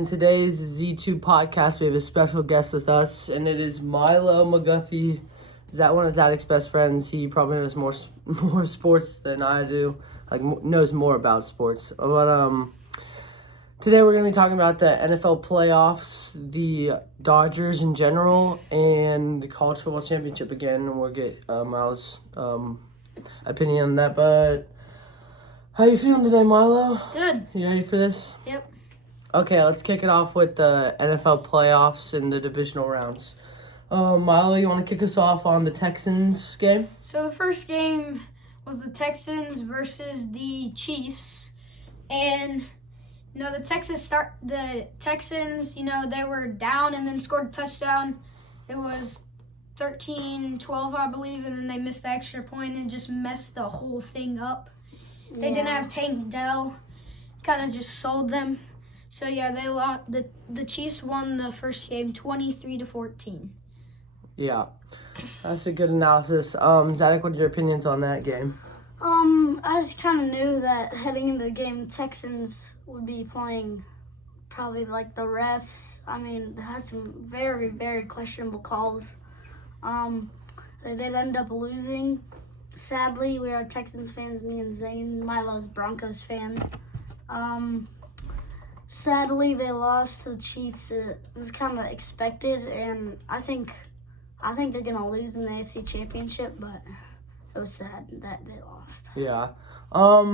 In today's Z2 podcast, we have a special guest with us, and it is Milo McGuffey. Is that one of Zadok's best friends? He probably knows more sports than I do, knows more about sports. But today we're going to be talking about the NFL playoffs, the Dodgers in general, and the college football championship again. And we'll get Milo's opinion on that. But how you feeling today, Milo? Good. You ready for this? Yep. Okay, let's kick it off with the NFL playoffs and the divisional rounds. Milo, you want to kick us off on the Texans game? So the first game was the Texans versus the Chiefs. And, the Texans, they were down and then scored a touchdown. It was 13-12, I believe, and then they missed the extra point and just messed the whole thing up. They didn't have Tank Dell. Kind of just sold them. So, they lost. The Chiefs won the first game 23-14. Yeah, that's a good analysis. Zadok, what are your opinions on that game? I kind of knew that heading into the game, the Texans would be playing probably like the refs. They had some very, very questionable calls. They did end up losing. Sadly, we are Texans fans, me and Zane. Milo's Broncos fan. Sadly, they lost to the Chiefs. It was kind of expected, and I think they're going to lose in the AFC Championship, but it was sad that they lost. Yeah. A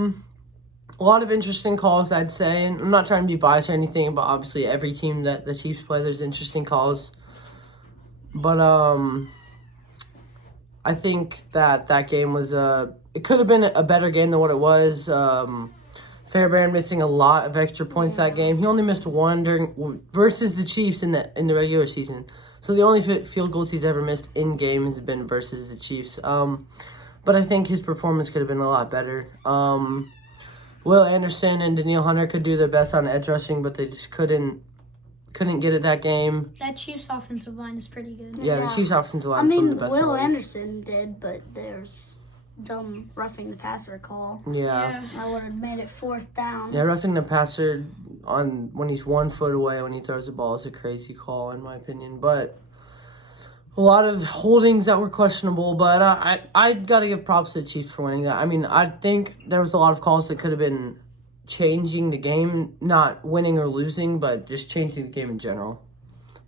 lot of interesting calls, I'd say. And I'm not trying to be biased or anything, but obviously every team that the Chiefs play, there's interesting calls. But I think that game was it could have been a better game than what it was. Fairbairn missing a lot of extra points that game. He only missed one versus the Chiefs in the regular season. So the only field goals he's ever missed in game has been versus the Chiefs. But I think his performance could have been a lot better. Will Anderson and Danielle Hunter could do their best on edge rushing, but they just couldn't get it that game. That Chiefs offensive line is pretty good. Yeah, the Chiefs offensive line is one of the best. Will Anderson did, but there's dumb roughing the passer call. Yeah. I would have made it 4th down. Yeah, roughing the passer when he's 1 foot away when he throws the ball is a crazy call in my opinion. But a lot of holdings that were questionable, but I got to give props to the Chiefs for winning that. I think there was a lot of calls that could have been changing the game, not winning or losing, but just changing the game in general.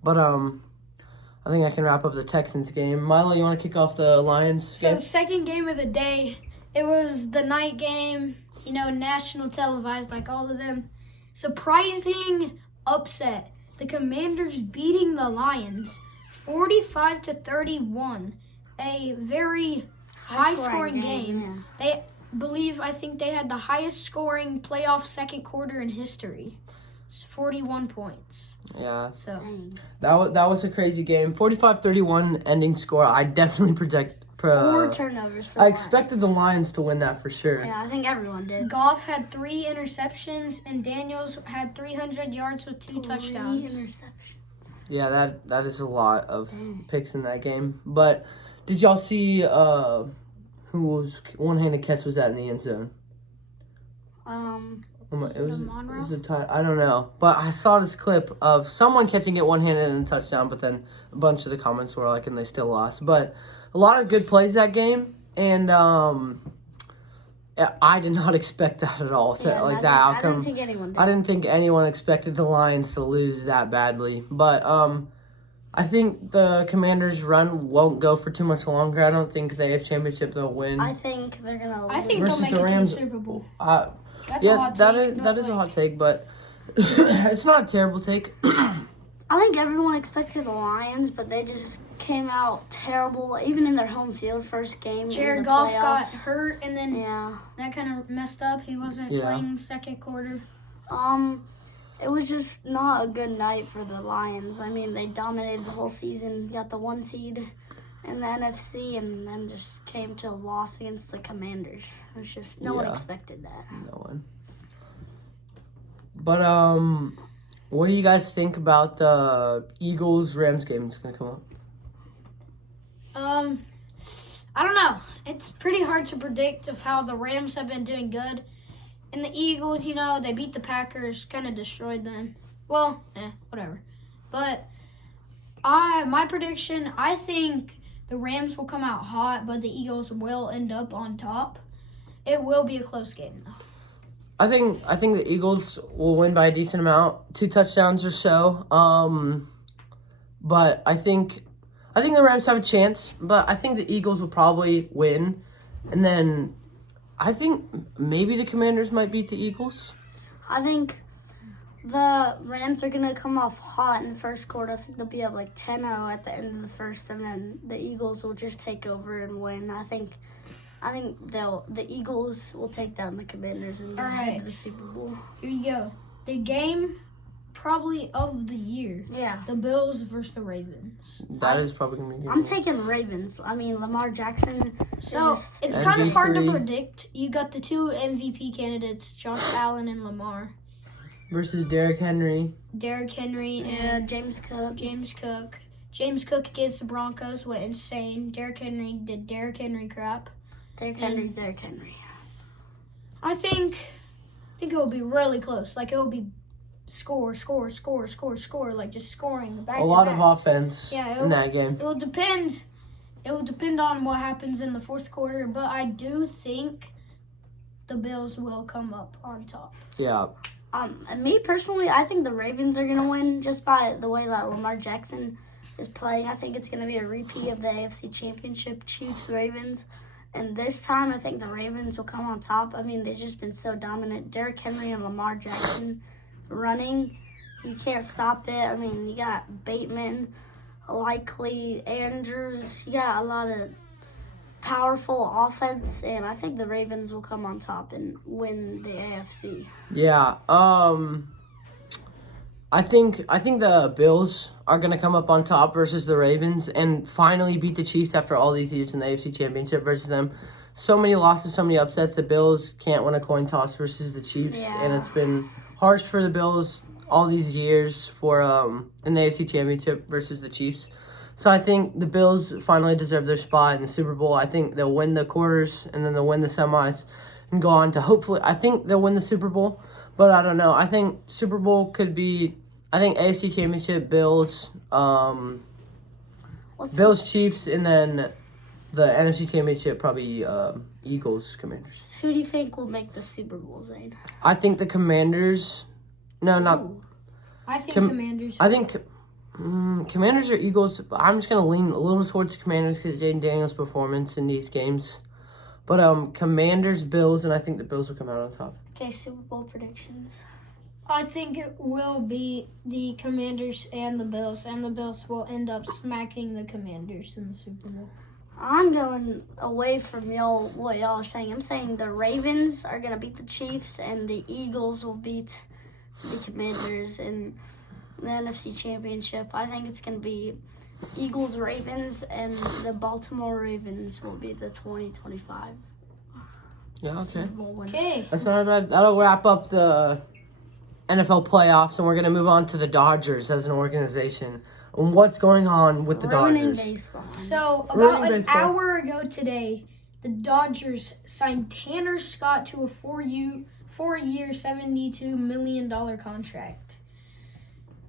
But I think I can wrap up the Texans game. Milo, you want to kick off the Lions game? So the second game of the day, it was the night game, national televised like all of them. Surprising upset. The Commanders beating the Lions 45-31. A very high-scoring game. Yeah. I think they had the highest scoring playoff second quarter in history. 41 points. Yeah. So that was a crazy game. 45-31 ending score. I definitely 4 turnovers for the I expected the Lions to win that for sure. Yeah, I think everyone did. Goff had 3 interceptions, and Daniels had 300 yards with 2 touchdowns. 3 interceptions. Yeah, that is a lot of picks in that game. But did y'all see who was one-handed catch was that in the end zone? It was a tie. I don't know, but I saw this clip of someone catching it one-handed and a touchdown, but then a bunch of the comments were like, and they still lost. But a lot of good plays that game, and I did not expect that at all. So that outcome, I didn't think anyone did. I didn't think anyone expected the Lions to lose that badly, but I think the Commanders' run won't go for too much longer. I don't think the AFC Championship they'll win. I think they're gonna lose. I think they'll make it to the Super Bowl. That's a hot take. That is a hot take, but it's not a terrible take. I think everyone expected the Lions, but they just came out terrible, even in their home field first game. Jared Goff got hurt, and then that kind of messed up. He wasn't playing second quarter. It was just not a good night for the Lions. They dominated the whole season, got the 1 seed in the NFC, and then just came to a loss against the Commanders. It was just no one expected that. No one. But what do you guys think about the Eagles-Rams game that's gonna come up? I don't know. It's pretty hard to predict of how the Rams have been doing good. And the Eagles, they beat the Packers, kind of destroyed them. Well, whatever. But my prediction, I think the Rams will come out hot, but the Eagles will end up on top. It will be a close game, though. I think the Eagles will win by a decent amount, 2 touchdowns or so. But I think the Rams have a chance, but I think the Eagles will probably win. And then I think maybe the Commanders might beat the Eagles. I think the Rams are going to come off hot in the first quarter. I think they'll be up like 10-0 at the end of the first, and then the Eagles will just take over and win. I think the Eagles will take down the Commanders and head to the Super Bowl. Here you go. The game probably of the year. Yeah. The Bills versus the Ravens. That is probably going to be I'm taking Ravens. I mean, Lamar Jackson. So it's kind of hard to predict. You got the 2 MVP candidates, Josh Allen and Lamar. Versus Derrick Henry. And James Cook. James Cook against the Broncos went insane. Derrick Henry did Derrick Henry crap. Derrick Henry. I think it will be really close. Like, it will be score, like just scoring back A lot of offense in that game. It will depend on what happens in the fourth quarter, but I do think the Bills will come up on top. Yeah. And me personally, I think the Ravens are going to win just by the way that Lamar Jackson is playing. I think it's going to be a repeat of the AFC Championship, Chiefs-Ravens. And this time, I think the Ravens will come on top. I mean, they've just been so dominant. Derrick Henry and Lamar Jackson running, you can't stop it. I mean, you got Bateman, likely Andrews. You got a lot of powerful offense, and I think the Ravens will come on top and win the AFC. Yeah. I think the Bills are going to come up on top versus the Ravens and finally beat the Chiefs after all these years in the AFC Championship versus them. So many losses, so many upsets. The Bills can't win a coin toss versus the Chiefs, and it's been harsh for the Bills all these years for in the AFC Championship versus the Chiefs. So I think the Bills finally deserve their spot in the Super Bowl. I think they'll win the quarters and then they'll win the semis and go on to hopefully. I think they'll win the Super Bowl. But I don't know. I think Super Bowl could be, I think AFC Championship, Bills, Bills, Chiefs, and then the NFC Championship, probably Eagles, Commanders. Who do you think will make the Super Bowl, Zane? I think the Commanders. No, not. I think Commanders. I think Commanders or Eagles. I'm just going to lean a little towards the Commanders because of Jaden Daniels' performance in these games. But Commanders, Bills, and I think the Bills will come out on top. Okay, Super Bowl predictions. I think it will be the Commanders and the Bills will end up smacking the Commanders in the Super Bowl. I'm going away from what y'all are saying. I'm saying the Ravens are going to beat the Chiefs and the Eagles will beat the Commanders in the NFC Championship. I think it's going to be Eagles-Ravens, and the Baltimore Ravens will be the 2025 Super Bowl winners. Okay. That's not bad. That'll wrap up the NFL playoffs, and we're going to move on to the Dodgers as an organization and what's going on with the Ruining Dodgers. baseball. So, about an hour ago today, the Dodgers signed Tanner Scott to a four-year, $72 million contract.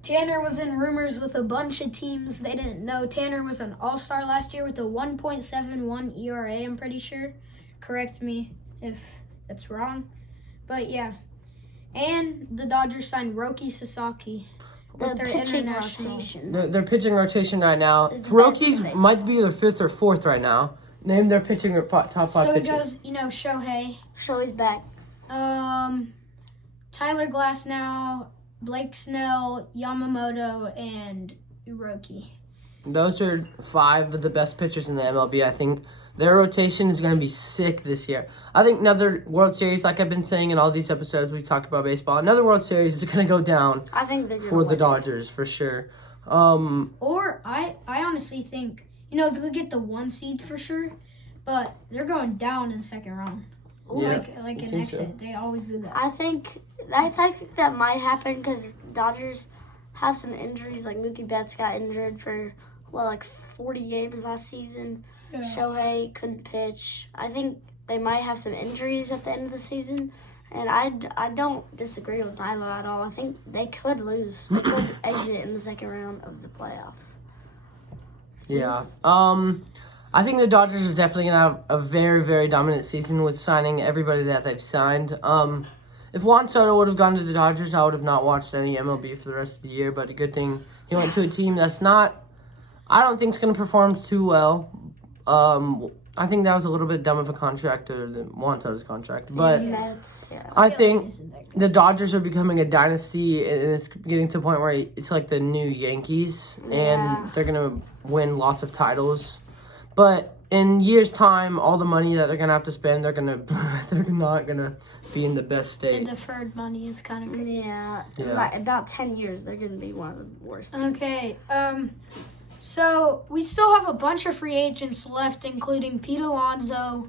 Tanner was in rumors with a bunch of teams. They didn't know. Tanner was an all-star last year with a 1.71 ERA, I'm pretty sure. Correct me if that's wrong. But, yeah. And the Dodgers signed Roki Sasaki with their international rotation. Their pitching rotation right now. Is the Rockies best might be either 5th or 4th right now. Name their pitching top 5 So it pitchers. goes, Shohei. Shohei's back. Tyler Glasnow, Blake Snell, Yamamoto, and Roki. Those are 5 of the best pitchers in the MLB. I think their rotation is going to be sick this year. I think another World Series, like I've been saying in all these episodes we talk about baseball, another World Series is going to go down. I think they're for the Dodgers for sure. Or I honestly think they'll get the 1 seed for sure, but they're going down in the second round. Yeah, like an exit. So. They always do that. I think that might happen because Dodgers have some injuries. Like Mookie Betts got injured for 40 games last season. Yeah. Shohei couldn't pitch. I think they might have some injuries at the end of the season, And I don't disagree with Milo at all. I think they could lose. They could exit in the second round of the playoffs. Yeah. I think the Dodgers are definitely going to have a very, very dominant season with signing everybody that they've signed. If Juan Soto would have gone to the Dodgers, I would have not watched any MLB for the rest of the year. But a good thing he went to a team that's not, I don't think, is going to perform too well. I think that was a little bit dumb of a contract, or the Juan Soto's contract. But I think the Dodgers are becoming a dynasty, and it's getting to the point where it's like the new Yankees, and they're going to win lots of titles. But in years' time, all the money that they're going to have to spend, they're not going to be in the best state. The deferred money is kind of crazy. Yeah. Like about 10 years, they're going to be one of the worst teams. Okay. So we still have a bunch of free agents left, including Pete Alonso,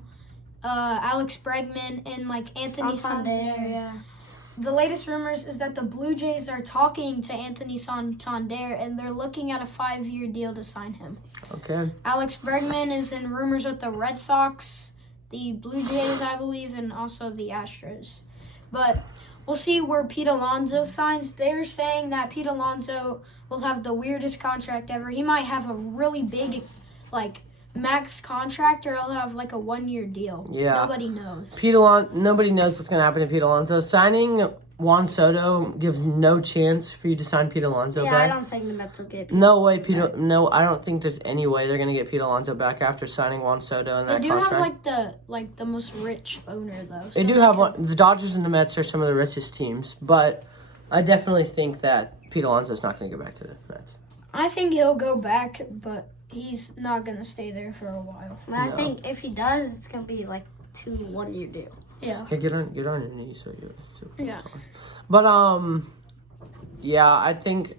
Alex Bregman, and like Anthony Santander. Yeah. The latest rumors is that the Blue Jays are talking to Anthony Santander, and they're looking at a 5-year deal to sign him. Okay. Alex Bregman is in rumors with the Red Sox, the Blue Jays, I believe, and also the Astros. But we'll see where Pete Alonso signs. They're saying that Pete Alonso will have the weirdest contract ever. He might have a really big, like, max contract, or he'll have, like, a 1-year deal. Yeah. Nobody knows. Nobody knows what's going to happen to Pete Alonso. Signing Juan Soto gives no chance for you to sign Pete Alonso Yeah, back. I don't think the Mets will get Pete No way, Alonso back. No, I don't think there's any way they're gonna get Pete Alonso back after signing Juan Soto in that They do contract. have like the most rich owner though. They do have one. The Dodgers and the Mets are some of the richest teams, but I definitely think that Pete Alonso's not gonna go back to the Mets. I think he'll go back, but he's not gonna stay there for a while. I think if he does, it's gonna be like 2 1-year deal. Yeah. Okay, get on your knees so Yeah. But yeah, I think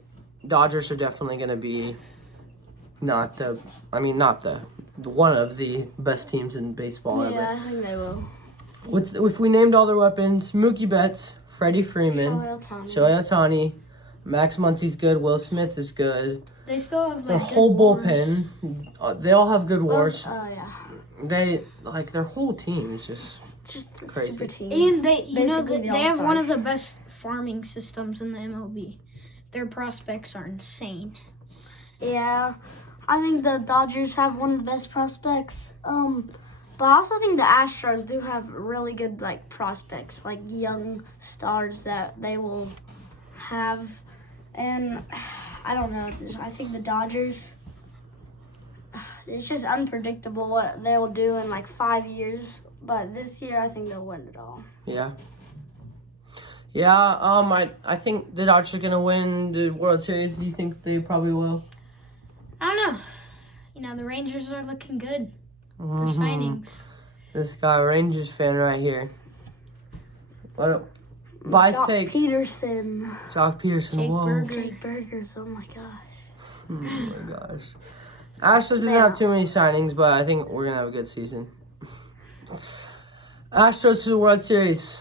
Dodgers are definitely gonna be not the one of the best teams in baseball ever. Yeah, I think they will. If we named all their weapons, Mookie Betts, Freddie Freeman, Shohei Ohtani, Max Muncy's good, Will Smith is good. They still have Their like whole good bullpen, they all have good wars. Oh yeah. They their whole team is Just a Crazy. super team. And they Basically the they have one of All-Stars. the best farming systems in the MLB. Their prospects are insane. Yeah, I think the Dodgers have one of the best prospects. But I also think the Astros do have really good like prospects, like young stars that they will have. And I don't know. I think the Dodgers. It's just unpredictable what they will do in like 5 years. But this year, I think they'll win it all. Yeah. I think the Dodgers are gonna win the World Series. Do you think they probably will? I don't know. You know, the Rangers are looking good for Mhm. signings. This guy, Rangers fan right here. Bias Jock take Peterson. Jock Peterson. Jake Whoa. Berger. Jake Burgers. Oh my gosh. Oh my gosh. Astros didn't have too many signings, but I think we're gonna have a good season. Astros to the World Series.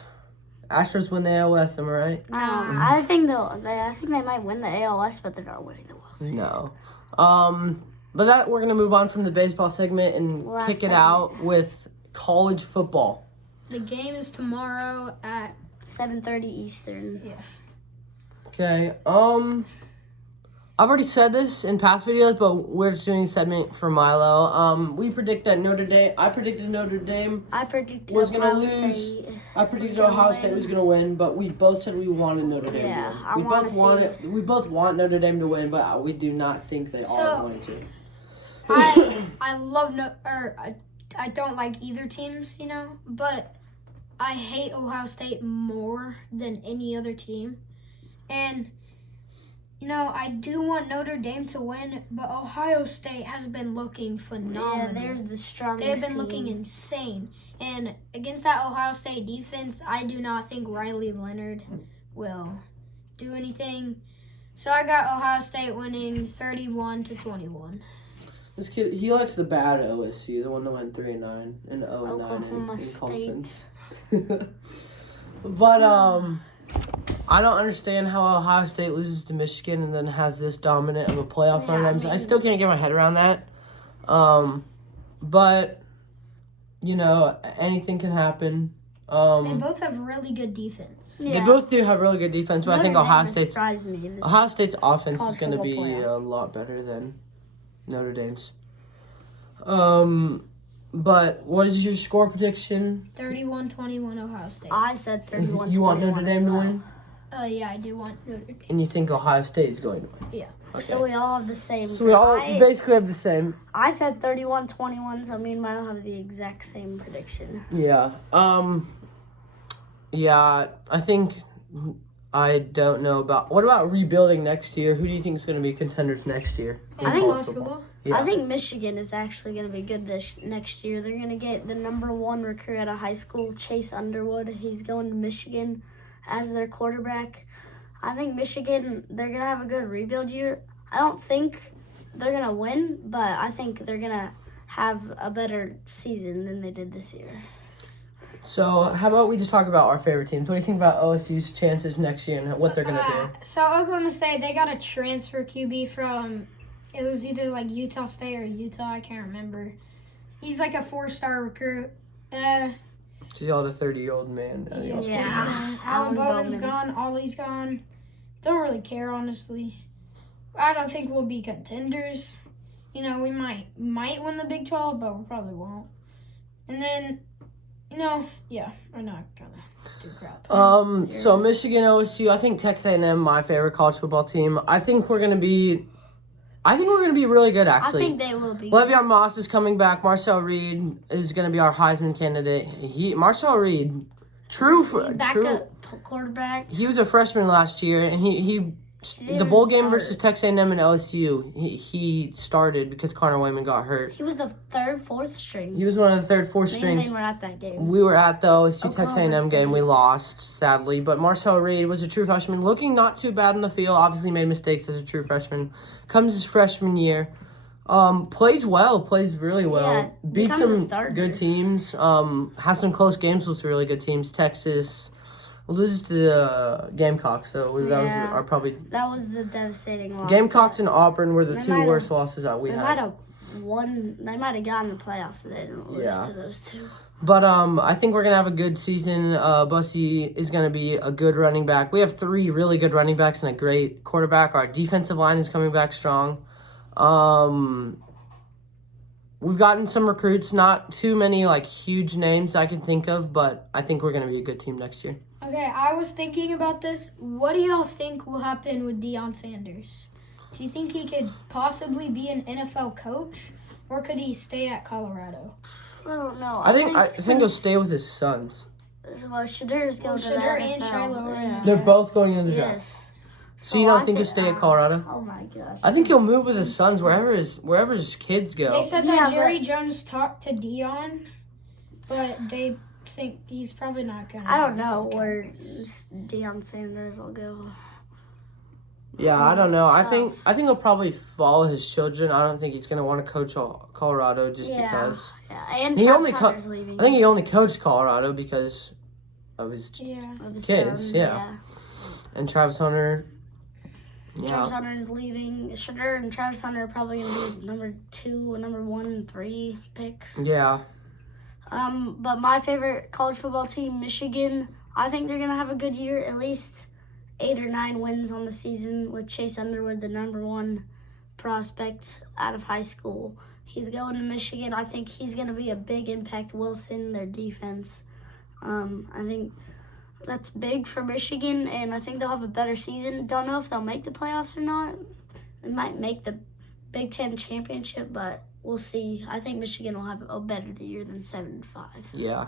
Astros win the AL West, am I right? I think they might win the ALS, but they're not winning the World Series. No. But we're gonna move on from the baseball segment and Last kick it segment. out with college football. The game is tomorrow at 7:30 Eastern. Okay. I've already said this in past videos, but we're just doing a segment for Milo. We predict that Notre Dame. I predicted Notre Dame. I predicted Was gonna Ohio lose. State. I predicted gonna Ohio win. State was gonna win, but we both said we wanted Notre Dame Yeah, to I win. wanna We both want Notre Dame to win, but we do not think they are So- going to. I love I don't like either teams, you know, but I hate Ohio State more than any other team. And you know, I do want Notre Dame to win, but Ohio State has been looking phenomenal. Yeah, they're the strongest. They've been looking insane. And against that Ohio State defense, I do not think Riley Leonard will do anything. So I got Ohio State winning 31-21. This kid, he likes the bad OSU, the one that went 3-9 and 0-9 Oklahoma in State. conference. But I don't understand how Ohio State loses to Michigan and then has this dominant of a playoff run. I still can't get my head around that. But you know, anything can happen. They both have really good defense. They both do have really good defense, but I think Ohio State's offense is going to be a lot better than Notre Dame's. But what is your score prediction? 31-21 Ohio State. I said 31-21. You want Notre Dame to win? Yeah, I do want Notre Dame. And you think Ohio State is going to win? Yeah. Okay. So we all have the same. So we all basically have the same. I said 31-21, so me and Milo have the exact same prediction. Yeah. Yeah, I think I don't know about. What about rebuilding next year? Who do you think is going to be contenders next year? I think college football? Yeah. I think Michigan is actually going to be good next year. They're going to get the number 1 recruit out of high school, Chase Underwood. He's going to Michigan as their quarterback. I think Michigan, they're going to have a good rebuild year. I don't think they're going to win, but I think they're going to have a better season than they did this year. So, how about we just talk about our favorite teams? What do you think about OSU's chances next year and what they're going to do? So, Oklahoma State, they got a transfer QB from, it was either like Utah State or Utah, I can't remember. He's like a 4-star recruit. He's all the 30-year-old man. Yeah. Alan Bowman's gone. Ollie's gone. Don't really care, honestly. I don't think we'll be contenders. You know, we might win the Big 12, but we probably won't. And then, you know, yeah, we're not gonna do crap. So Michigan, OSU. I think Texas A&M, my favorite college football team. I think we're gonna be really good. Actually, I think they will be. Le'Veon Moss is coming back. Marcel Reed is gonna be our Heisman candidate. Marcel Reed, true quarterback. He was a freshman last year, and he the bowl game versus Texas A&M and LSU, he started because Connor Wayman got hurt. He was the 3rd, 4th string. He was one of the 3rd, 4th strings. We were at that game. We were at the OSU Texas A&M game. We lost, sadly. But Marcel Reed was a true freshman, looking not too bad in the field. Obviously made mistakes as a true freshman. Comes his freshman year. Plays really well. Yeah, beats some good teams. Has some close games with really good teams. Texas loses to the Gamecocks, so that was the devastating loss. Gamecocks and Auburn were the 2 worst losses that we had. They might have gotten the playoffs, so they didn't lose to those 2. But I think we're gonna have a good season. Bussy is gonna be a good running back. We have 3 really good running backs and a great quarterback. Our defensive line is coming back strong. We've gotten some recruits, not too many like huge names I can think of, but I think we're gonna be a good team next year. Okay, I was thinking about this. What do y'all think will happen with Deion Sanders? Do you think he could possibly be an NFL coach, or could he stay at Colorado? I don't know. I think he'll stay with his sons. Well, Shadur's going to the Shadur NFL. and Shiloh. Yeah. They're both going into the draft. Yes. So you don't think he'll stay at Colorado? Oh my gosh. I think he'll move with his sons wherever his kids go. They said that Jerry Jones talked to Deion, but they think he's probably not going to. I don't know where Deion Sanders will go. Yeah, I don't know. I think he'll probably follow his children. I don't think he's going to want to coach Colorado just because. Yeah, and Travis Hunter's leaving. I think he only coached Colorado because of his kids. Sons, yeah. And Travis Hunter. Yeah. Travis Hunter is leaving. Shadur and Travis Hunter are probably going to be number 2, number 1, and 3 picks. Yeah. But my favorite college football team, Michigan, I think they're going to have a good year, at least 8 or 9 wins on the season with Chase Underwood, the number 1 prospect out of high school. He's going to Michigan. I think he's going to be a big impact. Wilson, their defense. I think that's big for Michigan, and I think they'll have a better season. Don't know if they'll make the playoffs or not. They might make the Big Ten championship, but we'll see. I think Michigan will have a better year than 7-5. Yeah.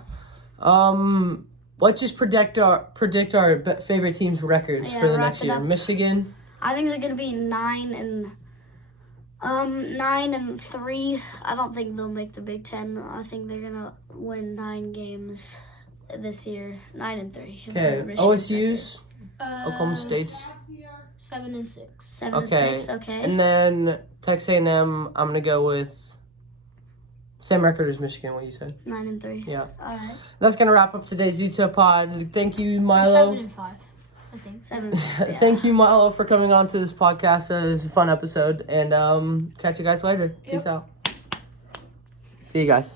Let's just predict our favorite team's records for the next year. Michigan. I think they're gonna be 9-3. I don't think they'll make the Big Ten. I think they're gonna win 9 games this year. 9-3. Okay. OSU's. Oklahoma State's. 7-6. 7-6. Okay. And then Texas A&M. I'm gonna go with. Same record as Michigan, what you said. 9-3. Yeah. All right. That's going to wrap up today's YouTube pod. Thank you, Milo. 7-5, I think. 7. Yeah. Thank you, Milo, for coming on to this podcast. It was a fun episode. And catch you guys later. Peace out. See you guys.